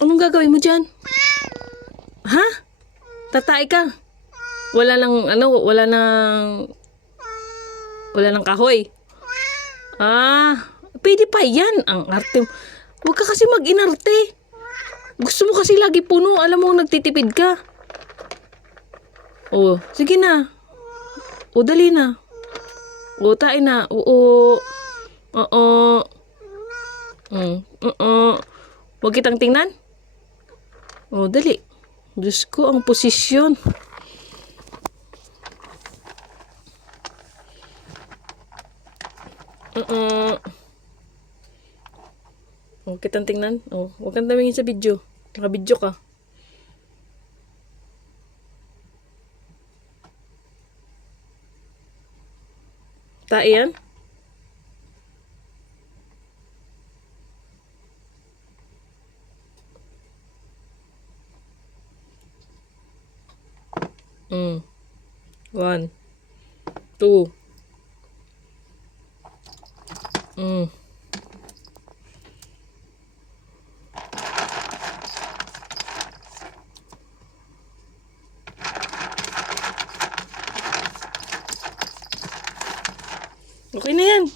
Anong gagawin mo dyan? Ha? Tatay ka? Wala nang kahoy. Pwede pa yan. Ang arte. Huwag ka kasi mag-inarte. Gusto mo kasi lagi puno. Alam mo, nagtitipid ka. Oh, sige na. O, dali na. O, tayo na. Oo. Oo. Oo. Huwag kitang tingnan. O, dali. Diyos ko, ang posisyon. Huwag kitang tingnan. O, huwag kang tumingin sa video. Naka-video ka. Tae yan? Mm. 1, 2. Okay na yan.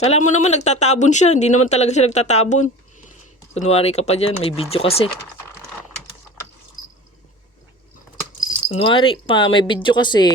Kala mo naman nagtatabon siya. Hindi naman talaga siya nagtatabon. Kunwari ka pa dyan. May video kasi. Kunwari pa. May video kasi.